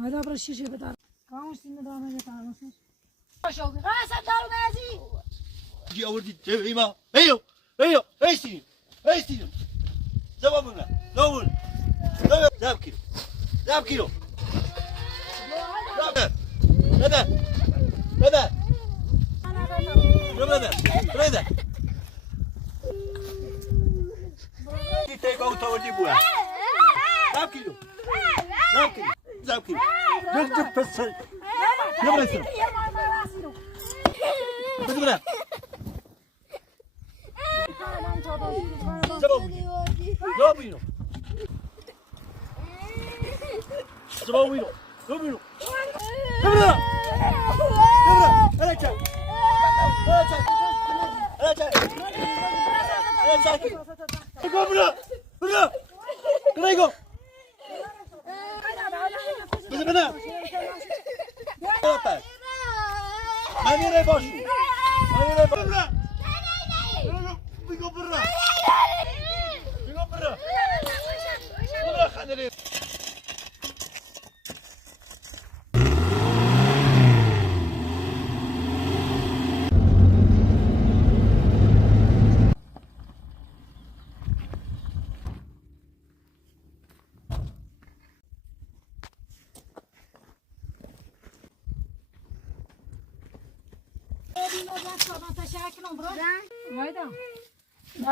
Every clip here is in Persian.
هذا برا الشيشة بدار كاموس سنة دامه يتعامل شوقي غاسل دارو مازي جي أوردي تبعيما أيو أيو أيسين أيسين زوامنا زوامنا زاب كيلو زاب كيلو زاب ماذا ماذا ماذا ماذا تيجي أو تودي بوها زاب كيلو زاب كيلو زاب كيلو جد بس يلا يسير بدنا زبابينو زبابينو زبابينو بدنا بدنا أنا جاي أنا جاي أنا جاي أنا جاي بدنا بدنا كريجو بدنا ماني ريباشو ماني ريباشو برا بيجو برا بيجو برا برا خليني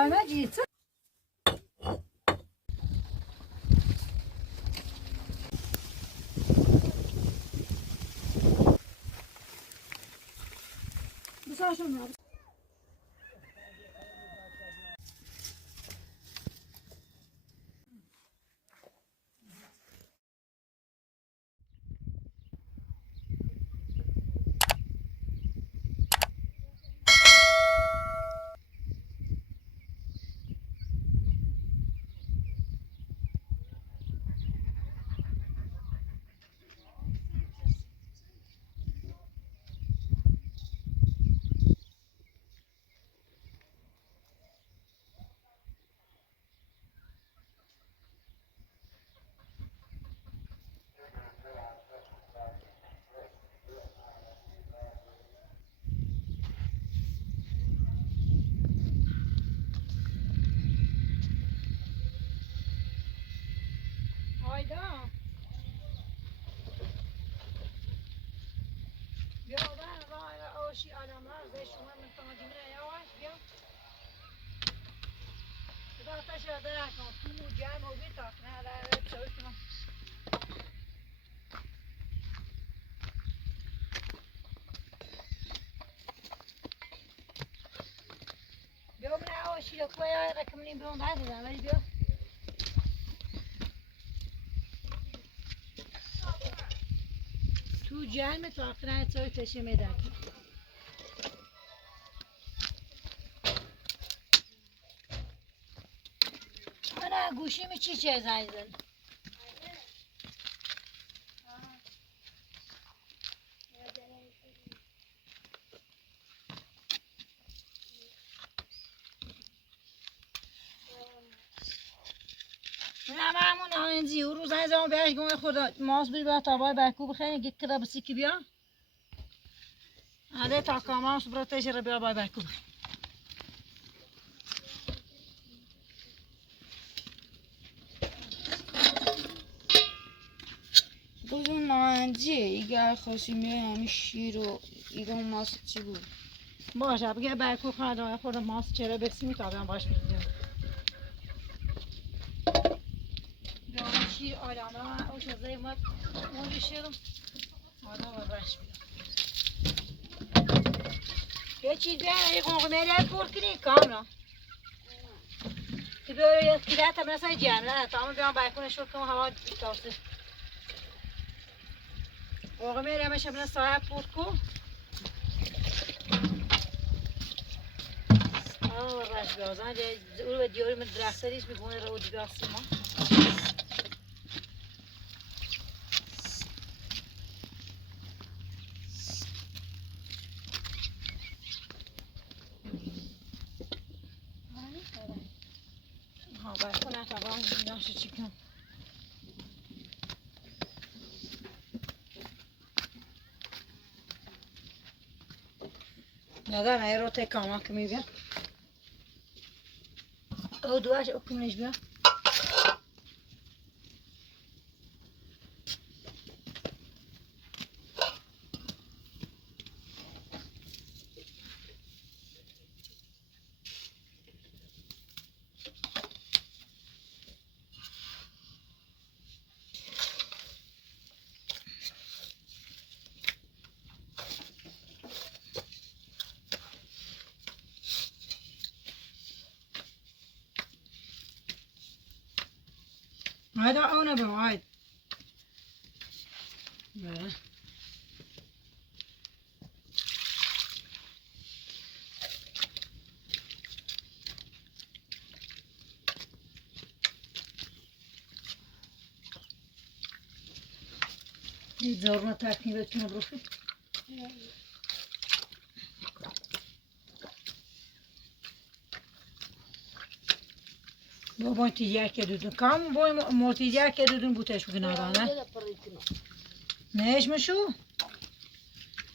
ما جيت بس عشان هايدا بیا بابا اول شيء على مرار زي شما من طاجمنا يا واش بیا اذا تشرب درك تو جاي موجود تاكنا على تسوي كمان بیا من اول شيء كويا ركمني بهم بعد ولا بیا تو جمع تاخیر تو تشه میدم من گوشیم چی زنگ زد همون نارنجی او روز از اون بهش گم خدا ماست بی با تابای بکو بخیر گیت کدا بسی کی بیا هذا تا کاماس برو تجربه بیا با بکو بزن نارنجی ایگه خوشی میره همین شیر و ایگه ماست چی بود باشه بگه بکو خدا خود ماست چرا بسی میتابم باش میگم شیر آدم اوش زای ما اون شیرم آدم باش یه چیز بیان یه قنقمه پر کنی کاملا که بیاره که ده تا مثلا جمله تمام بیان بایکونه شد کنم هوا تاسه قنقمه همه شبنه صاحب پر کن راش بیازن اون به دیاری من درخته دیش میگونه رو دیگه ما باید کنه طبعا ناشه چی کنم ندارم ایرو تکامل که میبیم او دواش او کمونش بیم هذا أنا بوايد زورنا تاكني بتكون بروفي بابا تيجي كده كم بوي مو تيجي كده بوتش بقنا أنا نيش مشو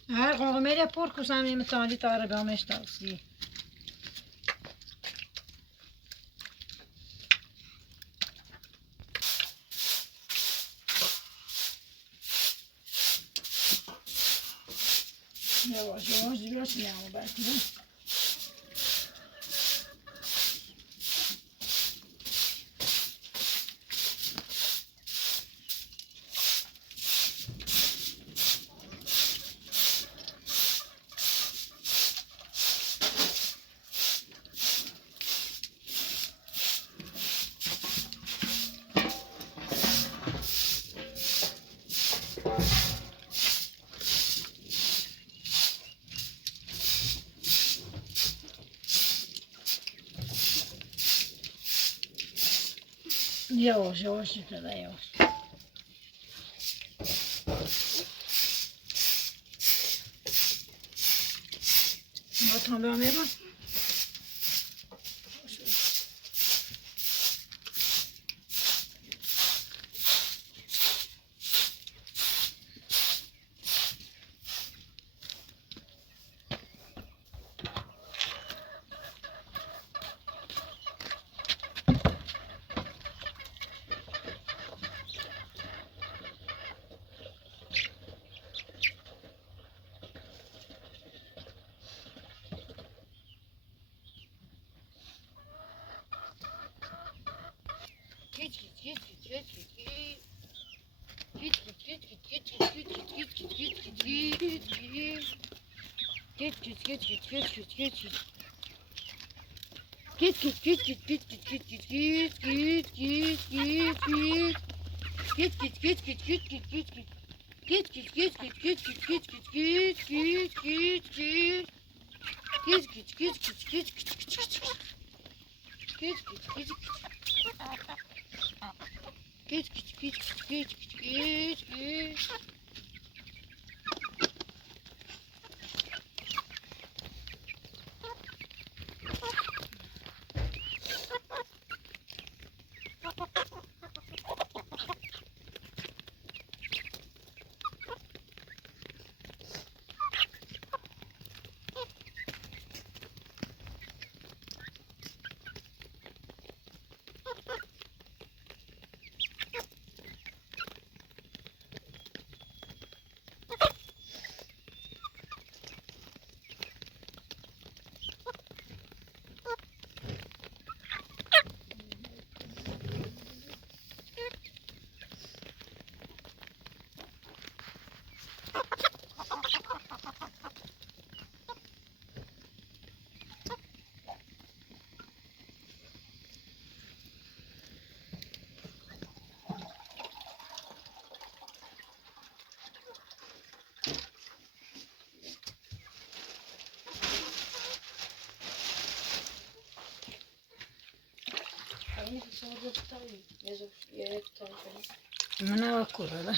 قوم میره پر کسام نمیتونی تاره به همش تاسی یواش یواش یواش میامو برکیم یواش یواش شده یواش با تنبه هم میبان من أكل لا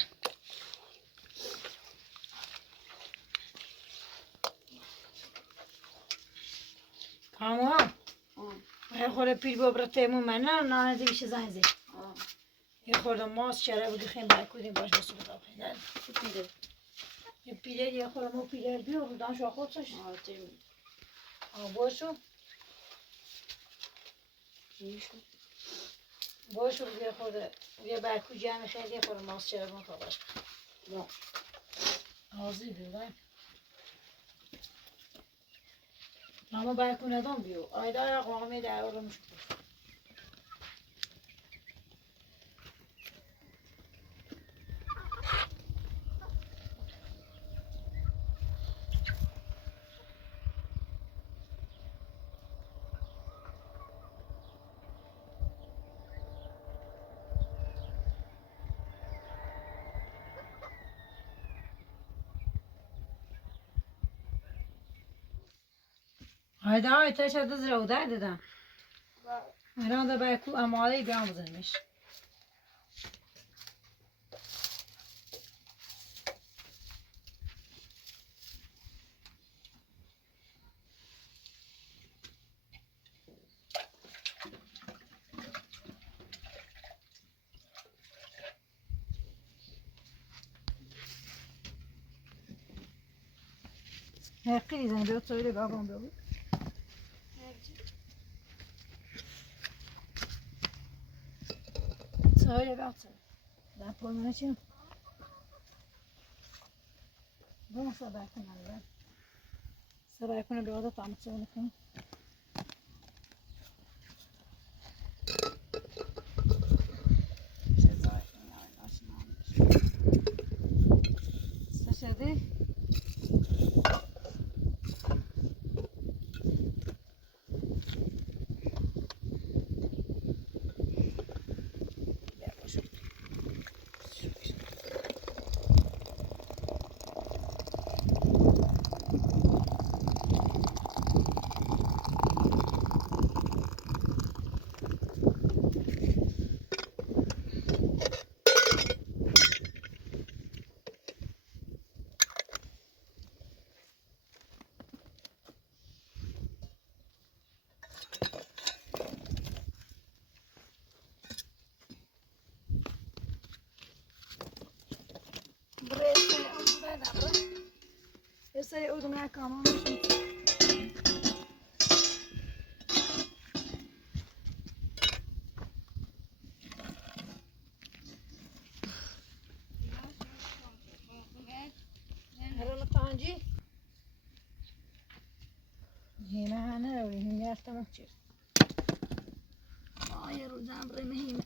كمان خورده پیر بابرتمون من نه دیگه زنزه یه خورده ماست شراب بودی خیلی برکودیم باش بسو بودم خیلی پیره یه خورده ما پیره بیار بودن شو خودش باشو باشو یه خورده یه برکو جمع خیلی خورده ماست چرا بون خوابش نه آزی بیرون اما برکو ندام بیو آیدا یا قاقمه در رو مشکل آیدا تا شده زرو در دادم الان دا برکو اماله بیام بزنمش خیلی زنی بیاد سویل گابان بیاد سویل بیاد سویل در پرمانه چیم بون سبر کنم بیاد سبر کنم بیاد تا همه سویل کنم سشده Esse o do minha cama, era na tanji. هنا أنا لو هنا أستمع كثير. يا رجال رمينا.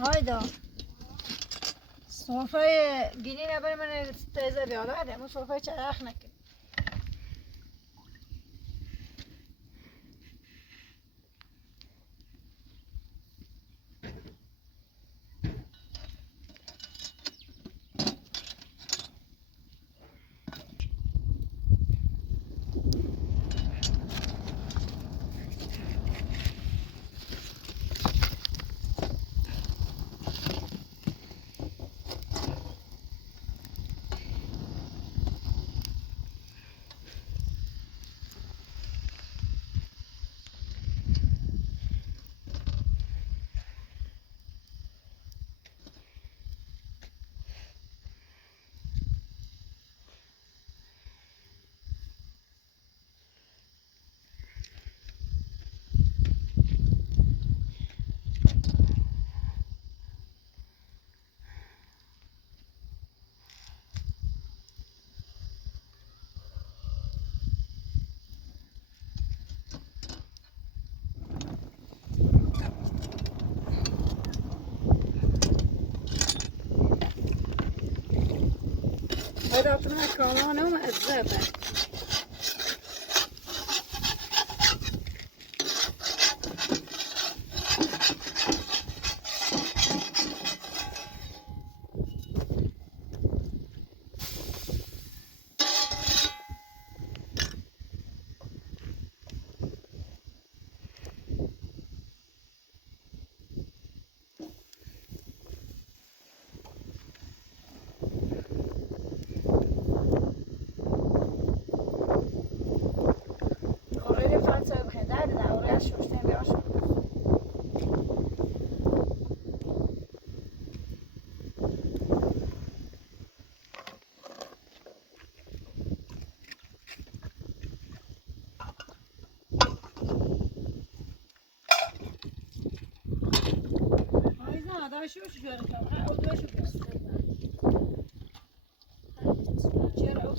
هایدا صوفه گینی نبره من تیزه بیاده اما صوفه چرخ نکن هداتنا كمان ومعذبة شو جوارك او دو شو بس چرا او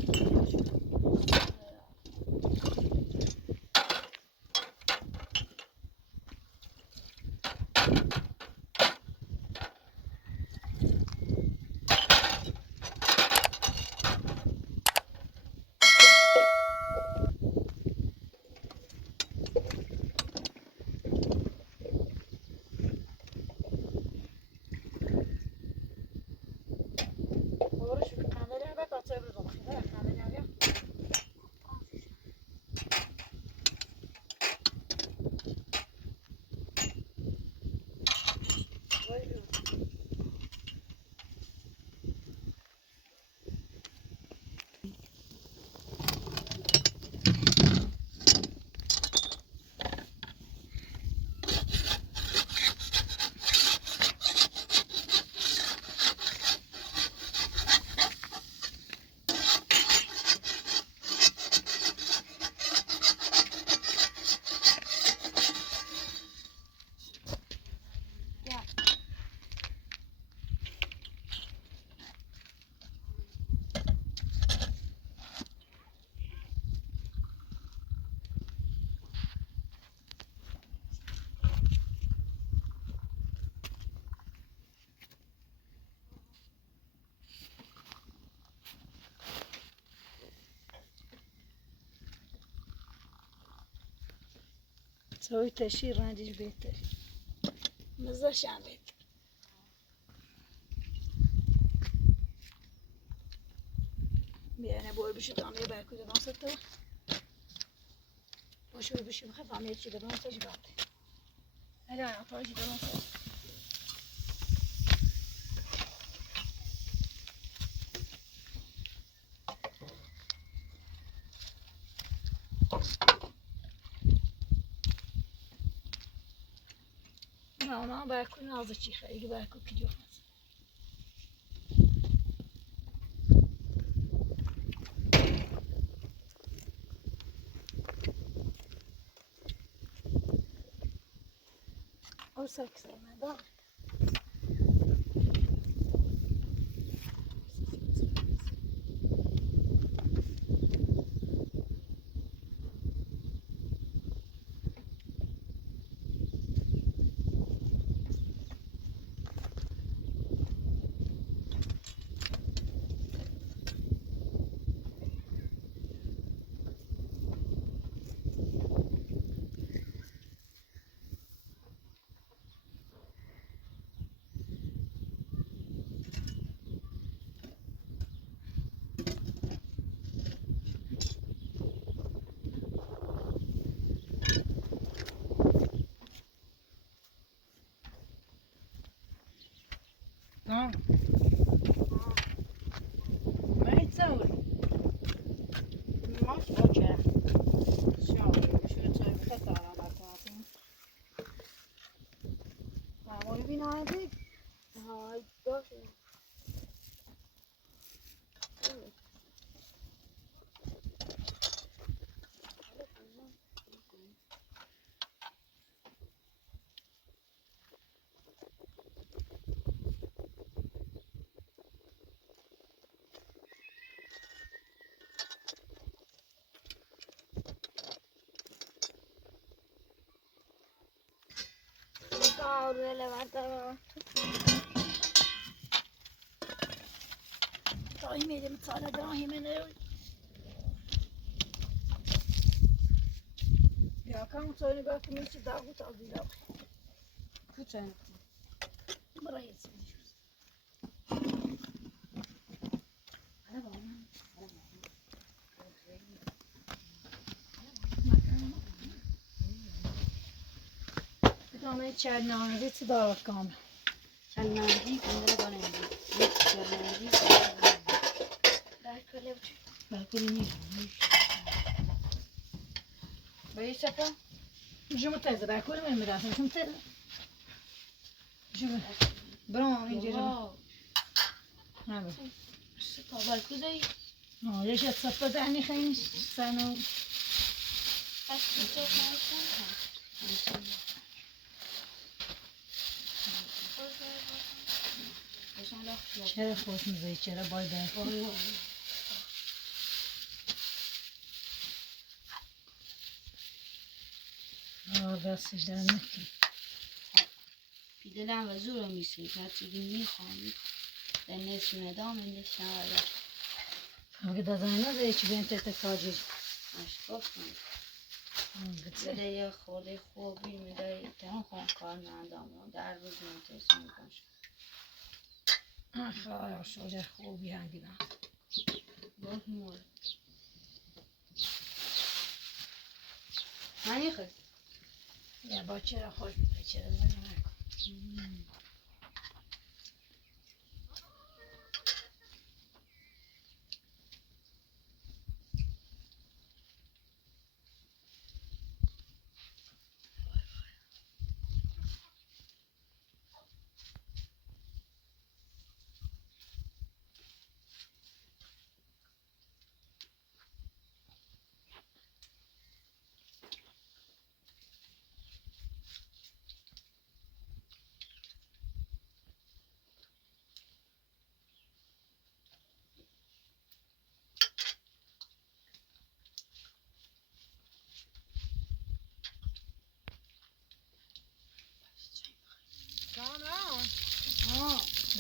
سوي تشير رانديش بيتر مزاش عم بيت يعني بقول بشي طعمية باكل ده ناصته وشو بشي مخاف عم يتشي ده ناصته بعد هلا عطاش ده ناصته أنا باكل نازل شيء خير باكل كل يوم أو سكسر ما ضاق ما يتسوي ما تفوجع شو تسوي بخطر على بعضهم معمول بينا عادي هاي داشة چای میده مثال دراهی منه یا کام تو نگاه کنی چه داغو تا دیدم کوچن برای چی بدون چرنانه تو دارد کام چلنجی کندره دارنجی چلنجی در کله بچه بالکلی نیست باید سپا جمع تازه در کله من میرسم جمع تازه جمع برام اینجا نه بر سپا بالکلی ليش تصفت عني خين سنو چرا خوش میزه چرا بای بای دستش در نکنی پیدلم و زور میسی که هرچی میخوام در نصف مدام اندش نوالا اگه دازانه زی چی بین تیت کاجی اشکاف کنید بده یه خورده خوب میده تمام خون کار نندام در روز منتظر میکنش خواهر شوجه خوبی هنگی دام باید مول منی خود یا با چرا خوش میده چرا نمیم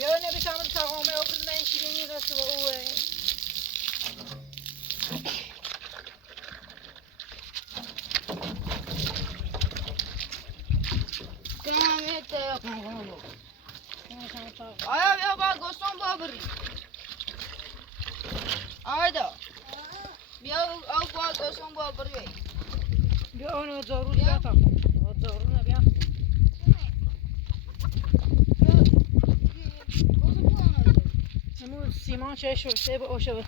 بیا نبیتم تقامه ابرز من شیرینی رسو و اوه آیا بیا با گوستون بابری آیدا بیا او با گوستون بابری بیا اونو ضرور بیا تا ضرور نبیا همون سیمان چه شوشته به اوشه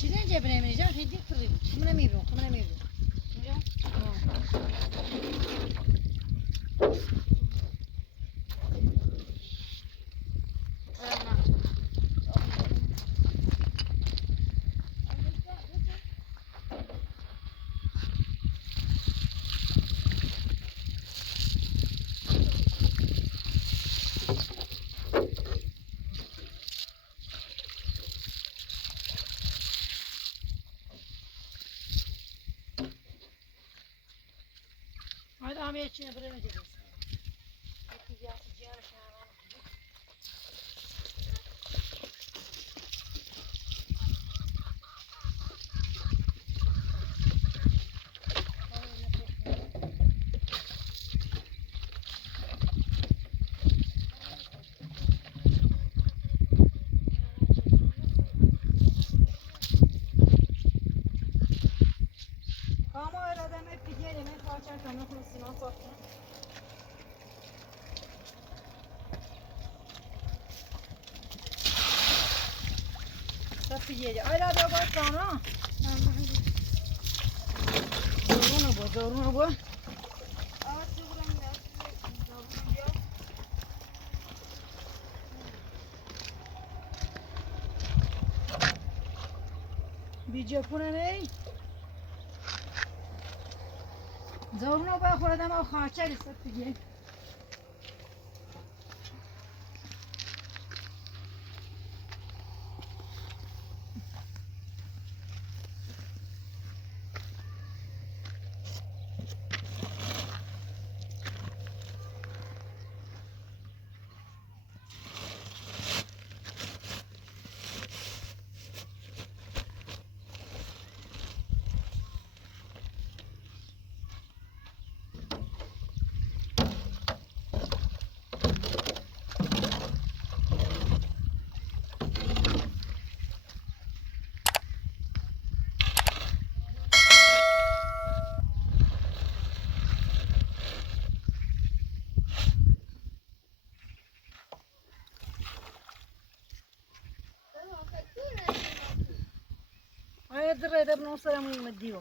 چیزی جبه نمیری جا خیلی کردی خمه نمیرون همه چی نبره میدیدیم یکی بیاد جیانش نرمان کنه سینان صاف کنه. صفیه آیلا بیا باید کامران زورونو با بیجا کنه نی زورونو با خوردم و خاچه صفیه دريده بنوصل من مديو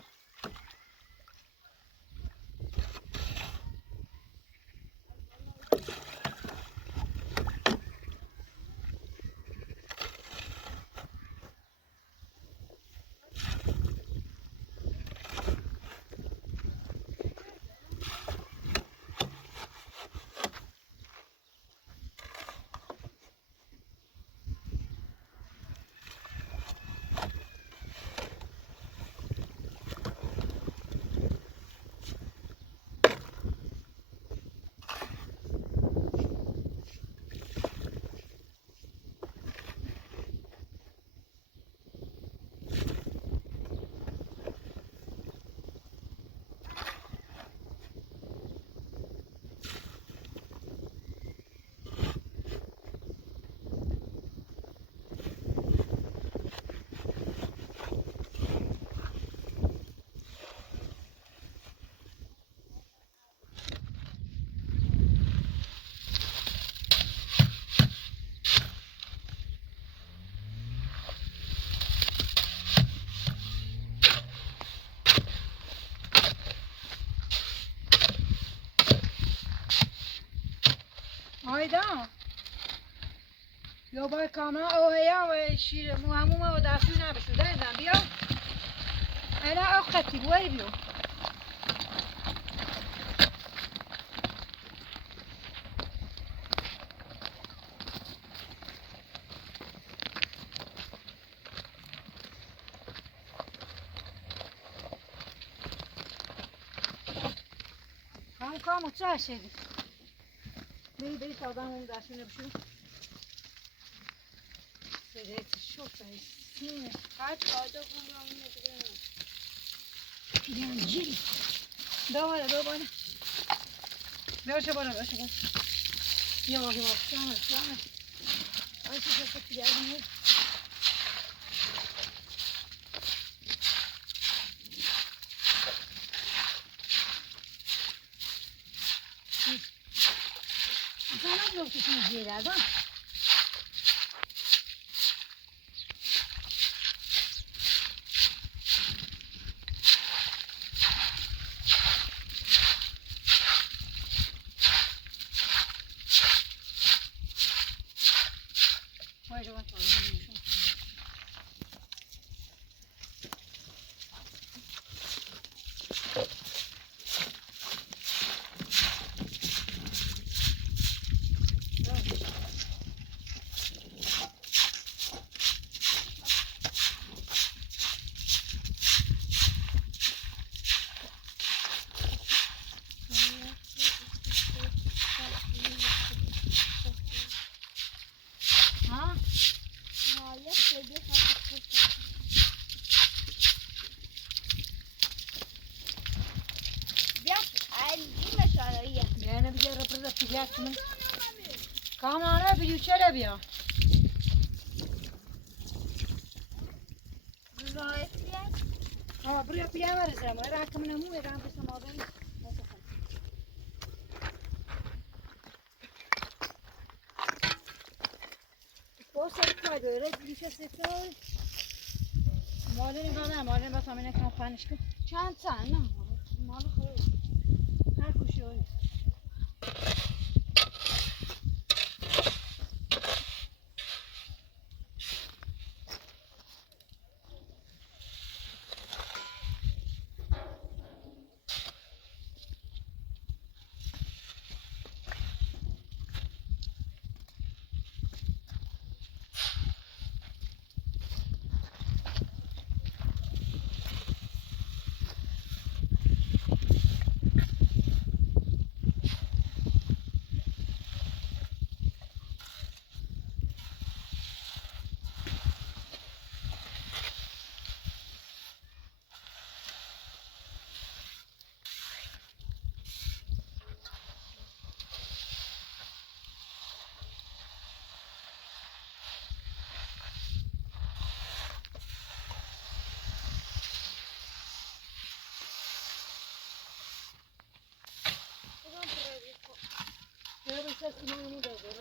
آیدا یا با کامران اوهیا و شیر مهموم و دستوی نبشو دایدم بیا اینا او خطی بوی بیو کامو چه شدی بری سازم اون دستوی نبشو سرعت شوفه سینه Kaç ayda kullanımını bilemem. Piyancı. Давай. Берши бара. Yavaş. Tamam. Ay çok piyancı. Sana yok tutmuş yerler ha. Kamera bir yüçere bir. Ama buraya pilav veririz ama. Rakamına mu veran bir samadan. دوره دیگه سفر مالنی بنا مالنی با تامین کم خانش کو چند تا نه مال خیلی هر کوشوی محمود است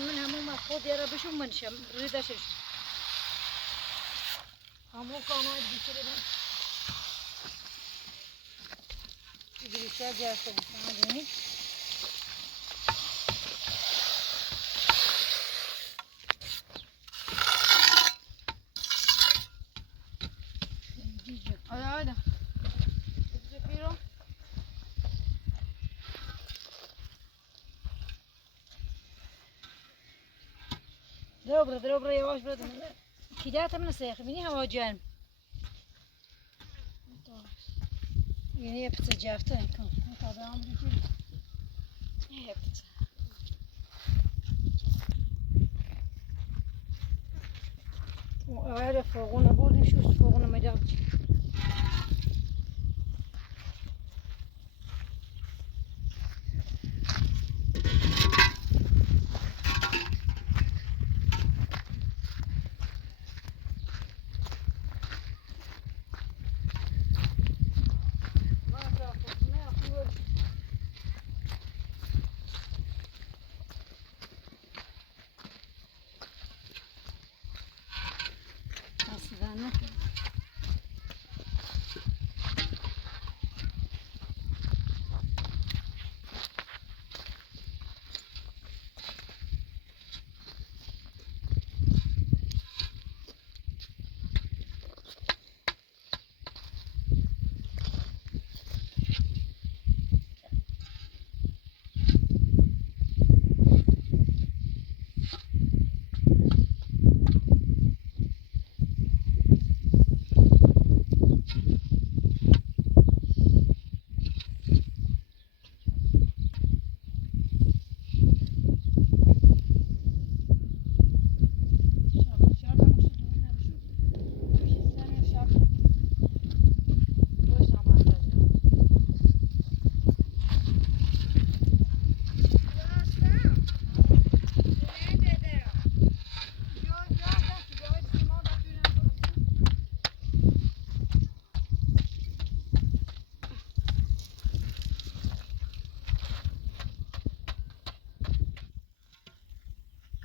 من همون خود یارا بشون منشم ریدشش همون کانال بیشتره بیشتر جاست می‌کنم Hadi. Yapıyorum. Dobra yavaş bırak. Kidata mı nasıl beni hava can. Yine yapıcı cafta kan. Tabii yapıcı. وعارف فوقنا بودي شو فوقنا ما جابش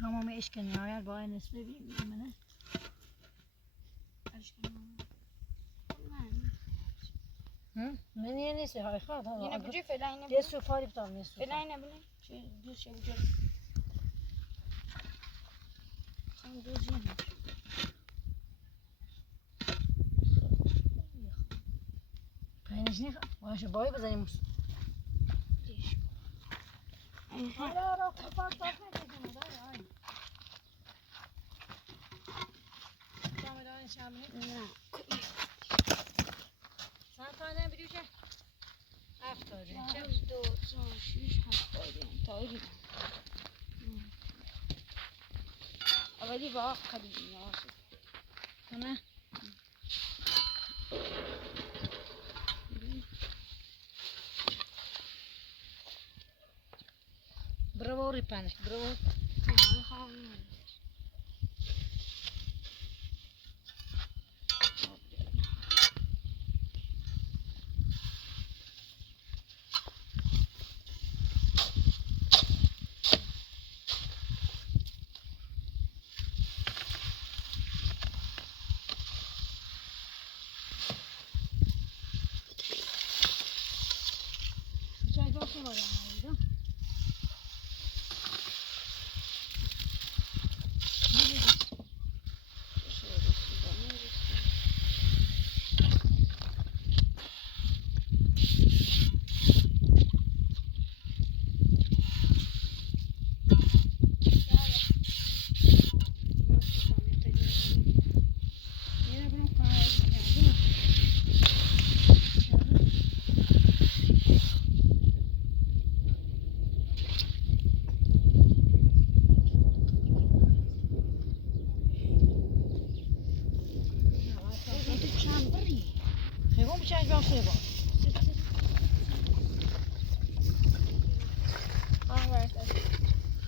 تمام عشق نهایت با این اسم ببینیم من یه نیست های خواهد Yine bıcı felayına یه سوفاری بتام یه سوفاری felayına bile. Düz şey bıcı. Sen düz yine. پنج نیخ باشه بایی بزنیم Değiş. آره کپاک تاک نکردیم داره دامدان شاملی Ne? سن تانه بریوشه افتاده چه 96 70 تایید. اولی با قدیمی واسه. نه برو ری پنج برو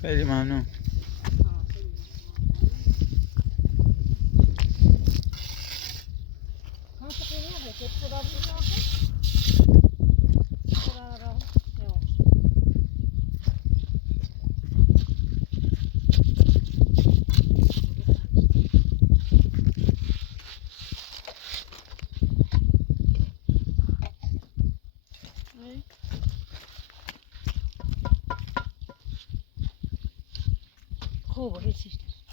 خیلی ممنون. خوبه هیچیش نیست.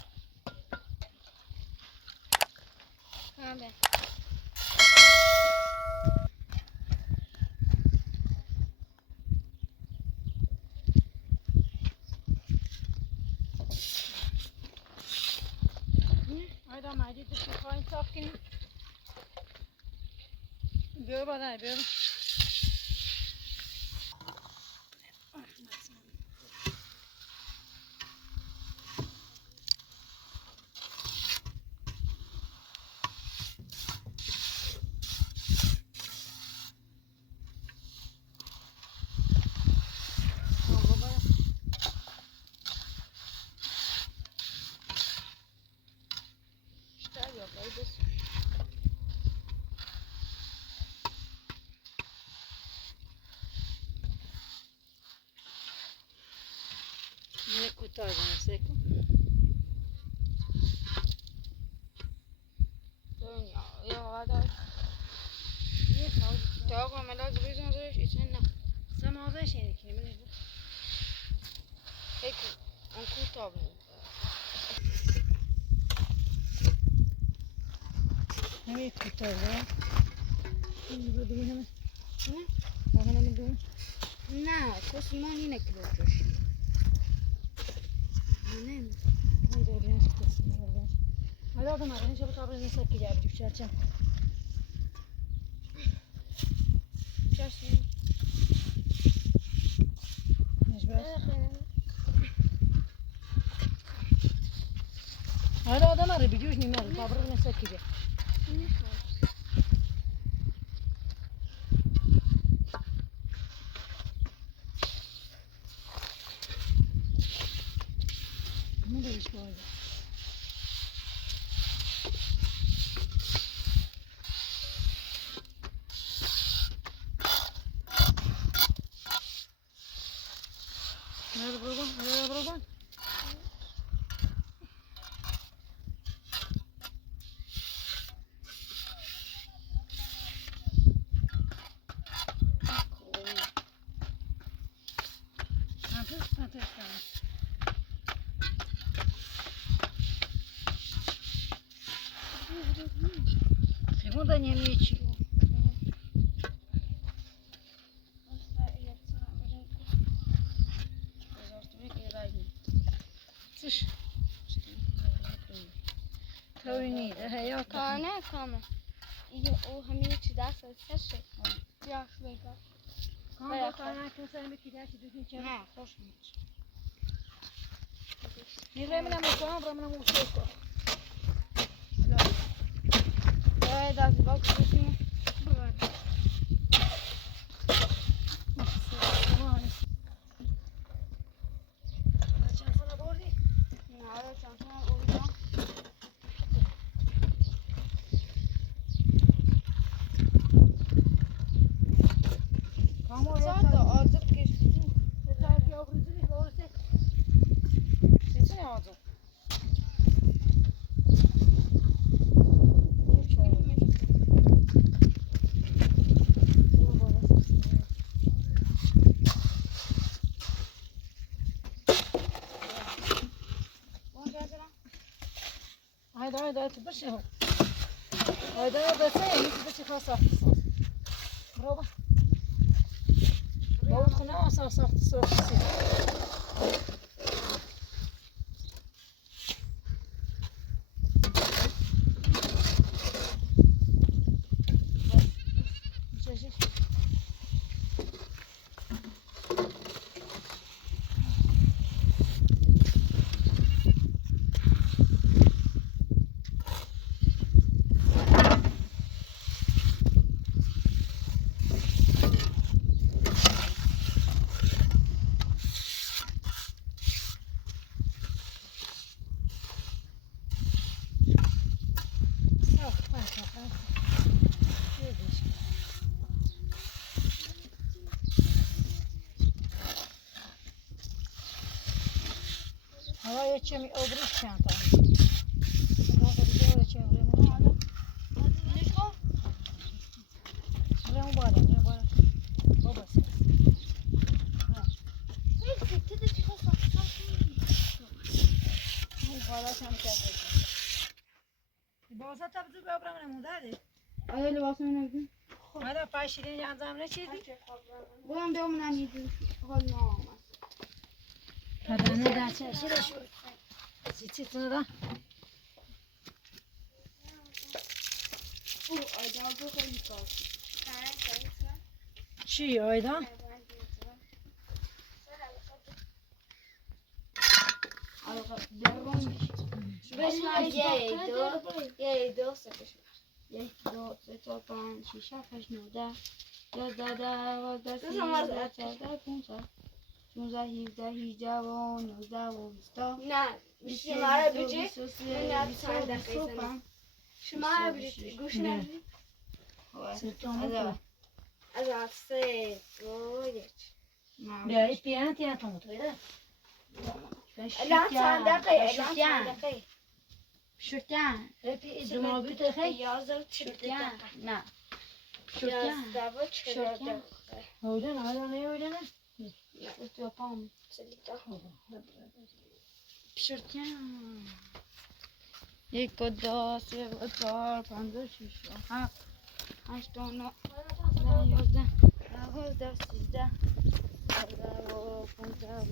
آیدا مجید تو خواهیم صاف کنیم. بیار بادن بیار. Ne kurtardım Seko. یا آدم تا آقا ملاز بریزم زیرش ایچن نه Samazda şey ki ne پکو اون کوتاه بود Ne kurtardım. Şimdi böyle hemen. نه Hemen dur. نه کسی ما اینه که بکش نه Haydi oraya çıkasın oradan. Hadi adam arayın çabuk ablanın sakki gel bir çarçam. چشم Mecbur. Hadi adam arayın biliyoruz ne var. Ablanın sakki gel. Ne değiş bu arada? Nerede buradan? Nerede buradan? Ateş tamam. Chyba da nie mieć. Cóż, to nie, ja to. نه کامه او همینه چی دست از سشه یا شویگا Kanka kaynaklı sen bir keder ki düzgün çevir. نه خوش میشه Ne remine mi koyalım, remine mi uçuyor koy. باید از با کشیم Kaçan sana bordi? نه ساعت آزاد کشیدی. Yeter avruzunu görse. Sesine ağzı. Haydi haydi haydi bir şey yok. Haydi haydi sen bir şey khasar. Bravo. Bravo khana asar sahtı. Hava geçemi obruş çanta. Daha da bir öyle çevrem var. Buraya mı bağlı? Buraya bağlı. Babası. بالا کم کرده. بازا تبدو بابرام نموده. آیا لباس من نمیدونم. حالا پاشیدین انجام نشدی؟ بودم دوم نمیدونم. حال نامه. پدرانه درچه شده شد. چی تونه؟ او آیدا دو خیلی کار. چی آیدا؟ بشمار یه دو سه بشمار 1 2 3 4 5 6 7 8 9 10 11 12 13 14 15 16 17 18 و 19 و 20 نه شماره بجی نه چند دقیقه شماره بجی گوش نداری از 3 2 1 بیایی پیانت یا تو متویده؟ الان چند دقیقه شکن هپی جمعه تخی؟ 11 شکن نه 11 و 14 هویدن نه تو پام شکن 1 2 3 4 5 6 7 8 9 11 12 13 14 و 15 و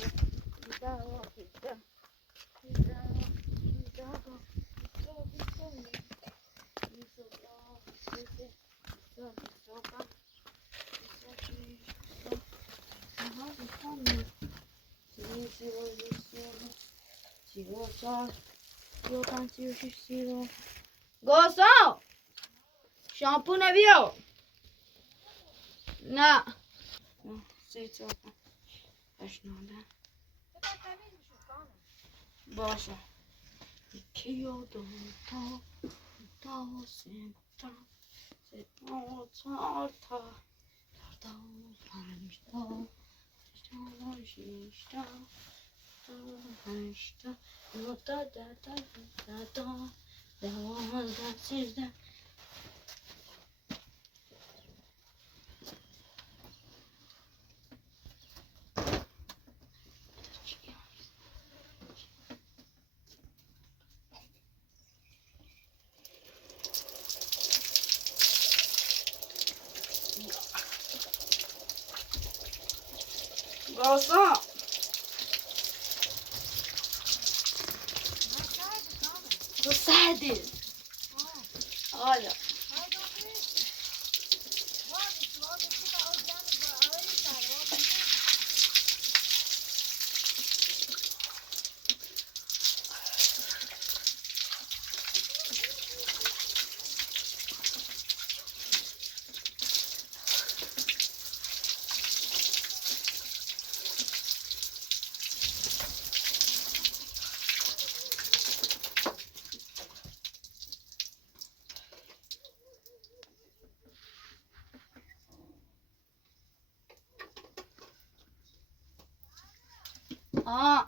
16 گوسو شامپو نبیو نه 3 4 5 9 باشه یکی یادم تا سه تا سه تا 4 تا 4 تا 5 تا 6 تا 8 تا 9 تا 10 تا 11 تا 12 13 گوسو تو سردی آیا آه